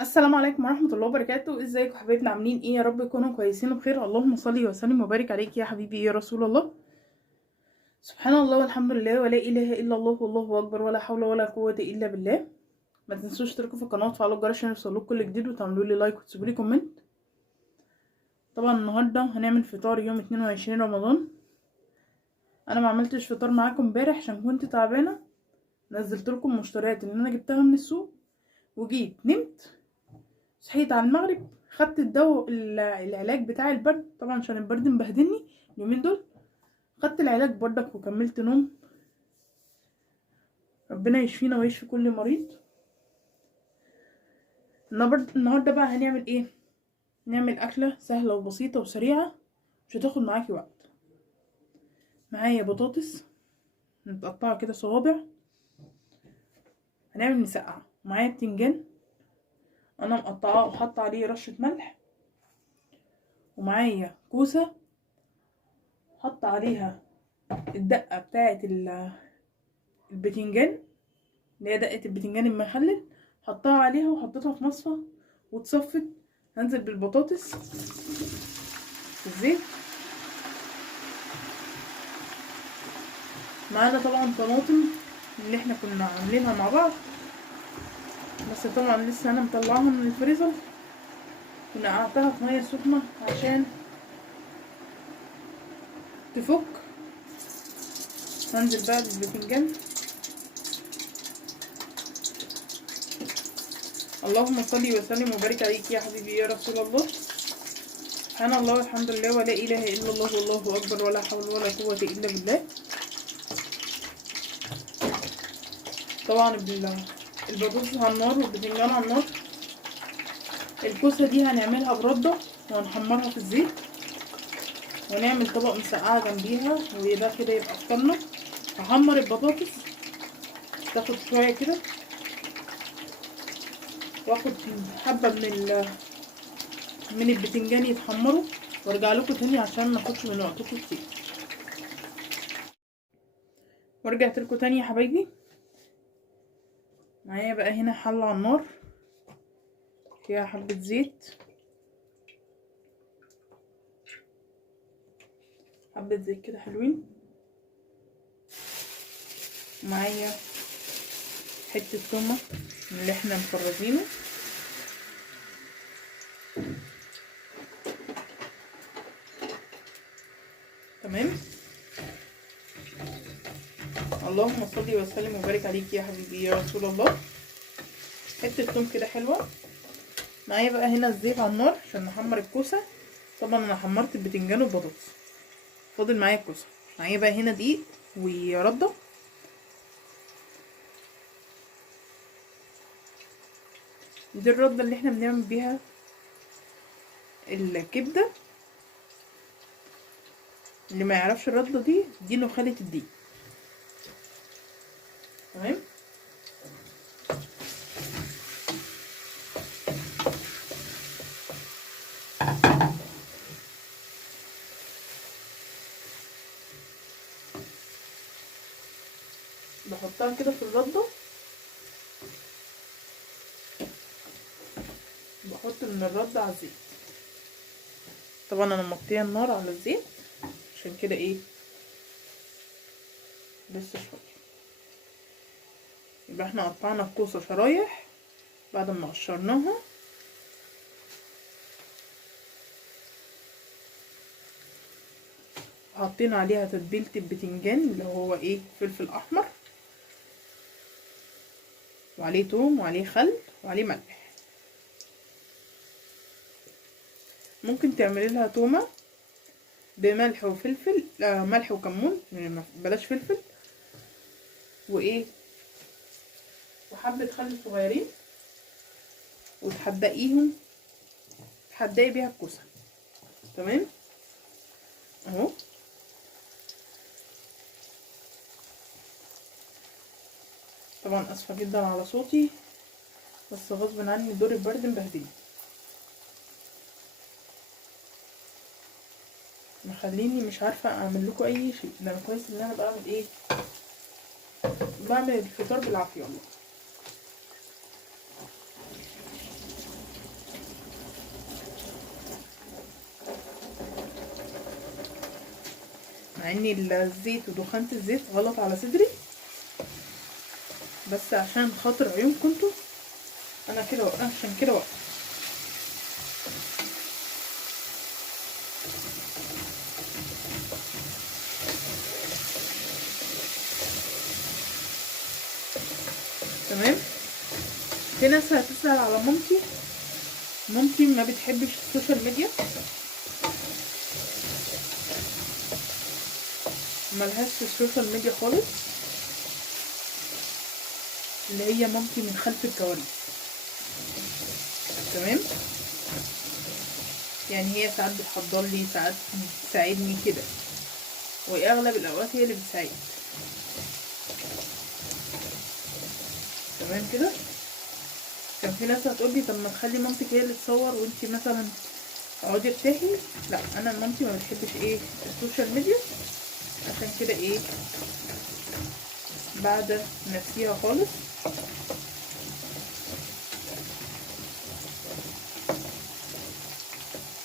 السلام عليكم ورحمة الله وبركاته. ازيكم حبايبنا؟ عاملين ايه؟ يا رب تكونوا كويسين وبخير. اللهم صل وسلم وبارك عليك يا حبيبي يا رسول الله. سبحان الله والحمد لله ولا اله الا الله والله اكبر ولا حول ولا قوة الا بالله. ما تنسوش تشتركوا في القناة وتفعلوا الجرس عشان يوصلكوا كل جديد وتعملوا لي لايك وتسيبوا لي كومنت. طبعا النهارده هنعمل فطار يوم 22 رمضان. انا ما عملتش فطار معاكم امبارح عشان كنت تعبانة. نزلت لكم المشتريات اللي انا جبتها من السوق وجيت نمت. صحيت على المغرب، خدت الدواء العلاج بتاع البرد طبعا عشان البرد مبهدلني اليومين دول. خدت العلاج بردك وكملت نوم. ربنا يشفينا ويشفي كل مريض. النهارده بقى هنعمل ايه؟ نعمل اكله سهله وبسيطه وسريعه، مش هتاخد معاكي وقت. معايا بطاطس متقطعه كده صوابع، هنعمل مسقعه. معايا بتنجان انا مقطعاه وحاطه عليه رشه ملح. ومعايا كوسه حاطه عليها الدقه بتاعه البتنجان، اللي هي دقه البتنجان المخلل، حطها عليها وحطيتها في مصفى واتصفت. هنزل بالبطاطس في الزيت. معانا طبعا طماطم اللي احنا كنا عاملينها مع بعض، بس طبعا لسه انا مطلعاها من الفريزر، ونقعتها في ميه سخنه عشان تفك. هنزل بقى بالبتنجان. اللهم صل وسلم وبارك عليك يا حبيبي يا رسول الله. سبحان الله والحمد لله ولا اله الا الله والله اكبر ولا حول ولا قوه الا بالله. طبعا البطاطس على النار والبتنجان على النار. الكوسه دي هنعملها برده وهنحمرها في الزيت، ونعمل طبق مسقعه جنبيها، وده كده يبقى فطرنا. هحمر البطاطس تاخد شويه كده، واخد حبه من البتنجان يتحمروا، وارجع لكم تاني عشان ما اخدش من وقتكم كتير. ورجعت لكم تاني يا حبايبي. معايا بقى هنا حله على النار فيها حبه زيت، حبه زيت كده حلوين. معايا حته تومه من اللي احنا مفرزينه. تمام. اللهم صل وسلم وبارك عليك يا حبيبي يا رسول الله. حته توم كده حلوه. معايا بقى هنا الزيت على النار عشان نحمر الكوسه. طبعا انا حمرت البتنجان والبطاطس، فاضل معايا الكوسه. معايا بقى هنا دقيق ورده. دي الرده اللي احنا بنعمل بيها الكبده. اللي ما يعرفش الرده دي نخاله الدقيق. تمام. بحطها كده في الرده، بحط من الرده على الزيت. طبعا انا مغطيه النار على الزيت عشان كده ايه لسه شويه. يبقى احنا قطعنا الكوسه شرايح بعد ما قشرناها، حطينا عليها تتبيله البتنجان اللي هو ايه فلفل احمر، وعليه توم وعليه خل وعليه ملح. ممكن تعملي لها تومه بملح وفلفل، ملح وكمون، بلاش فلفل، وايه وحبه خل صغيرين، وتحدقيهم، تحدقي بيها الكوسه. تمام اهو. طبعا اسفه جدا على صوتي، بس غصب عني دور البرد مبهدلني، مخليني مش عارفه اعمل لكم اي شيء. ده انا كويس ان انا بعمل ايه، بعمل الفطار بالعافيه والله. مع ان الزيت ودخانة الزيت غلط على صدري، بس عشان خاطر عيونكم انتوا انا كده عشان كده وقت. تمام. في ناس هتسأل على مامتي ما بتحبش السوشيال ميديا، ملهاش في السوشيال ميديا خالص، اللي هي مامتي من خلف الكواليس. تمام. يعني هي ساعات بتحضر لي، ساعات بتساعدني كده، واغلب الاوقات هي اللي بتساعد. تمام كده. كان في ناس هتقولي طب ما تخلي مامتك هي اللي تصور وانتي مثلا اقعدي ارتاحي. لا، انا مامتي ما بتحبش السوشيال ميديا، عشان كده بعد نفسيها خالص.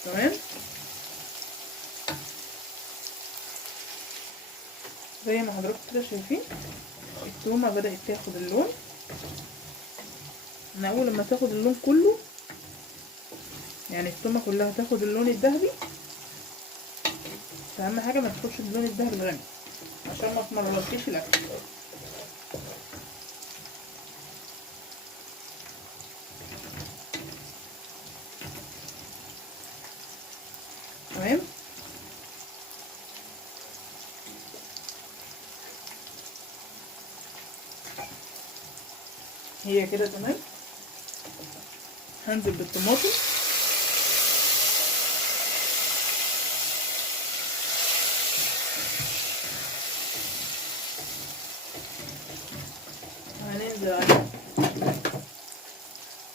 تمام. زي ما حضراتكم كده شايفين التومه بدات تاخد اللون. انا اول لما تاخد اللون كله، يعني التومه كلها تاخد اللون الذهبي، اهم حاجه ما تاخدش اللون الذهبي الغامق عشان ما تمرركيش الاكل. تمام. هي كده تمام. هنزل بالطماطم. هننزل عليه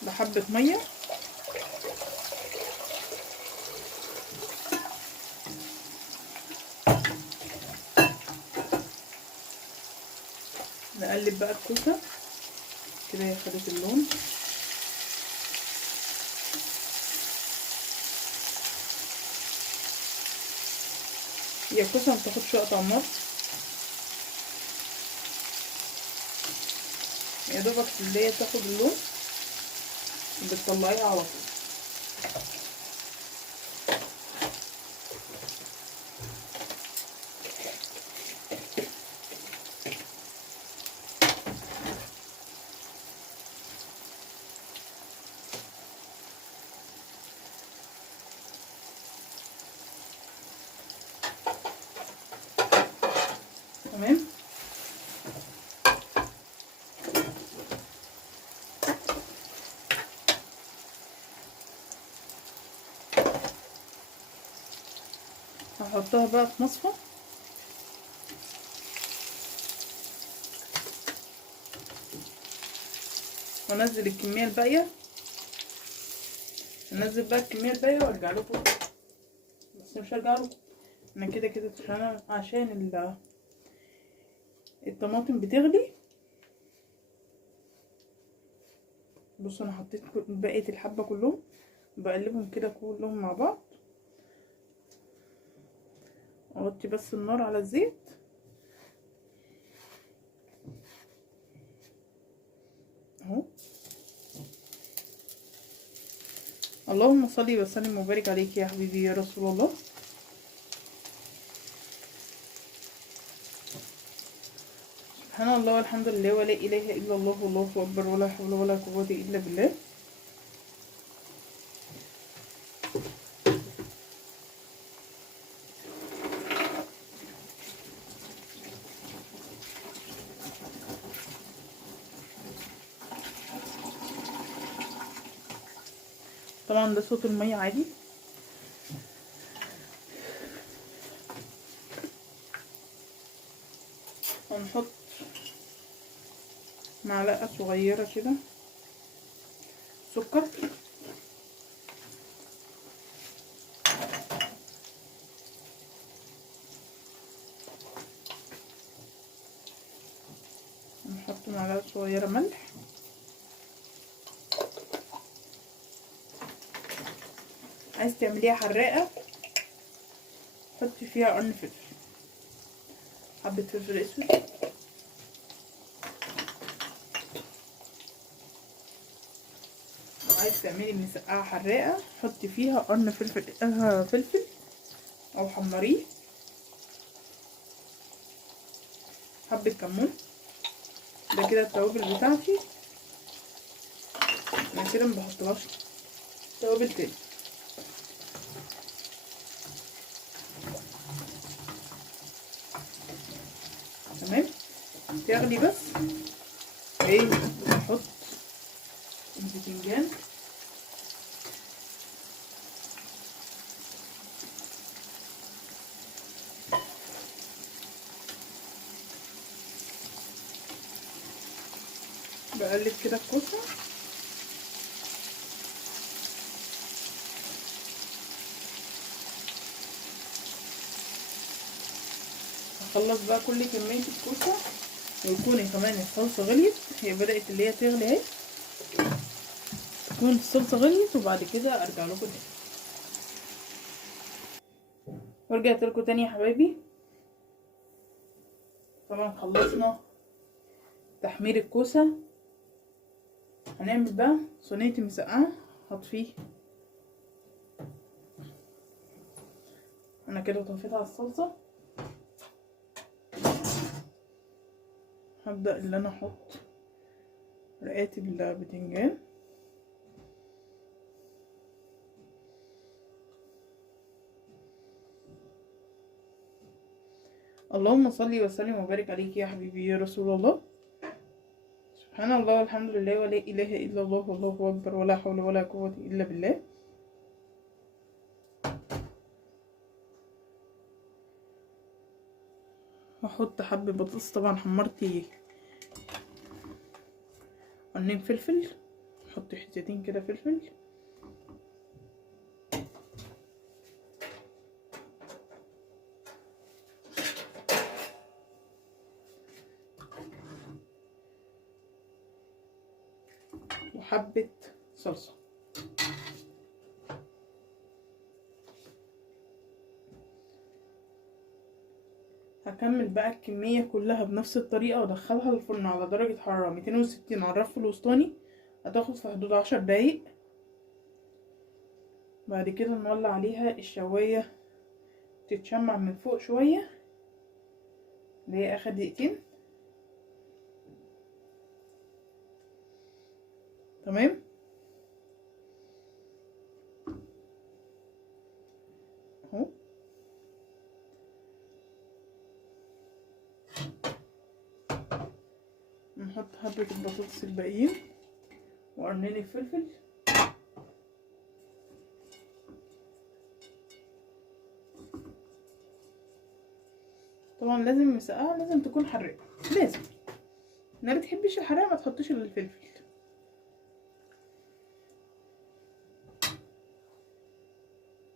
بحبة مية. نقلب بقى الكوسة كده، هي خدت اللون. هي الكوسة متاخدش وقت على النار، يا دوبك اللي هي تاخد اللون بتطلعيها على طول. تمام. هحطها بقى في مصفى. وانزل الكميه الباقيه، انزل بقى الكميه الباقيه وارجع لكم، بس مش هرجع لكم انا كده كده عشان الطماطم بتغلي. بصوا انا حطيت بقيه الحبه كلهم، بقلبهم كده كلهم مع بعض. اوطي بس النار على الزيت اهو. اللهم صل وسلم وبارك عليك يا حبيبي يا رسول الله. سبحان الله والحمد لله ولا اله الا الله والله اكبر ولا حول ولا قوه الا بالله. طبعا ده صوت الميه عادي. هنحط معلقه صغيره كده سكر، نحط معلقه صغيره ملح، عايز تعمليها حراقه حطي فيها قرن فلفل. حبة فلفل اسود، لو عايز تعملي مسقعة حراقة حطي فيها قرن فلفل او حمريه، حبة كمون. ده كده التوابل بتاعتي، انا كده مبحطلهاش توابل تاني. تمام، تغلي بس ايه، نحط الباذنجان بقلب كده الكوسه، هخلص بقى كل كميه الكوسه ويكون كمان الصلصه غليت، هي بدات اللي هي تغلي اهي، تكون الصلصه غليت وبعد كده ارجع لكم تاني. ورجعت لكم تاني يا حبايبي. طبعا خلصنا تحمير الكوسه، هنعمل بقى صينيه المسقعه. هطفيه، انا كده طفيت على الصلصه. هبدأ اللي انا احط رقات البتنجان، اللهم صل وسلم وبارك عليك يا حبيبي يا رسول الله. سبحان الله والحمد لله ولا اله الا الله والله اكبر ولا حول ولا قوه الا بالله. هحط حبه بطاطس، طبعا حمرتي قرنين فلفل، احط حتتين كده فلفل، وحبه صلصه. هكمل بقى الكميه كلها بنفس الطريقه وادخلها الفرن على درجه حراره 260 على الرف الوسطاني، هتاخد في حدود 10 دقايق. بعد كده نولع عليها الشوايه تتشمع من فوق شويه، اللي هي اخر دقيقتين. تمام، اهو. نحط حبة البطاطس الباقيين وقرنين الفلفل، طبعا لازم المسقعة لازم تكون حراقة، لازم. ما بتحبيش الحراقة ما تحطيش الا الفلفل.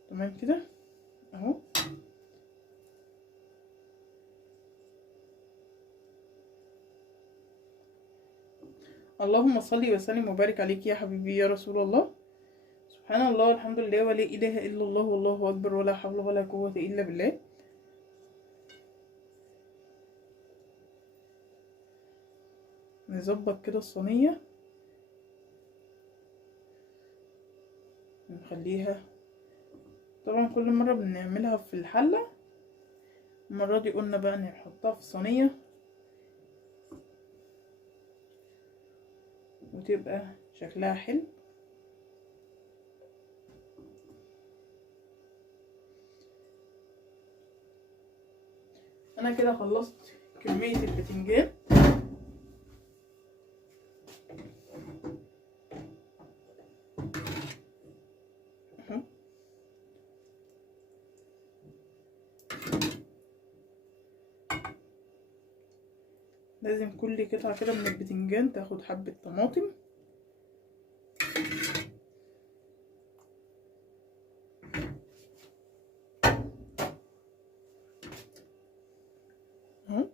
تمام كده اهو. اللهم صل وسلم وبارك عليك يا حبيبي يا رسول الله. سبحان الله والحمد لله ولا اله الا الله والله اكبر ولا حول ولا قوة الا بالله. نظبط كده الصينية، نخليها، طبعا كل مرة بنعملها في الحلة، المرة دي قلنا بقى نحطها في الصينية وتبقى شكلها حلو. انا كده خلصت كمية البتنجان، لازم كل قطعة كده من البتنجان تاخد حبة طماطم، اهو.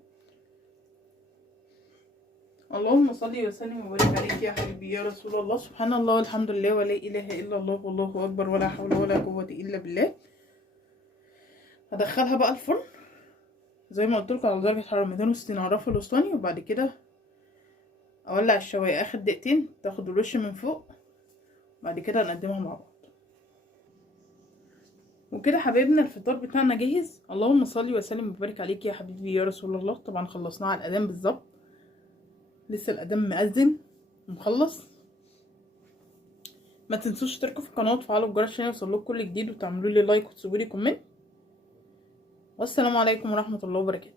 اللهم صل وسلم وبارك عليك يا حبيبي يا رسول الله. سبحان الله والحمد لله ولا اله الا الله والله اكبر ولا حول ولا قوة الا بالله. هدخلها بقى الفرن، زي ما قلت لكم على درجه حراره 260 على الرف الوسطاني، وبعد كده اولع الشوايه اخر دقيقتين تاخد الوش من فوق، بعد كده نقدمها مع بعض. وكده حبايبنا الفطار بتاعنا جاهز. اللهم صل وسلم وبارك عليك يا حبيبي يا رسول الله. طبعا خلصناه على الاذان بالظبط، لسه الاذان مأذن ومخلص. ما تنسوش تشتركوا في القناه وتفعلوا الجرس عشان يوصلكوا كل جديد، وتعملوا لي لايك وتسيبوا لي كومنت. والسلام عليكم ورحمه الله وبركاته.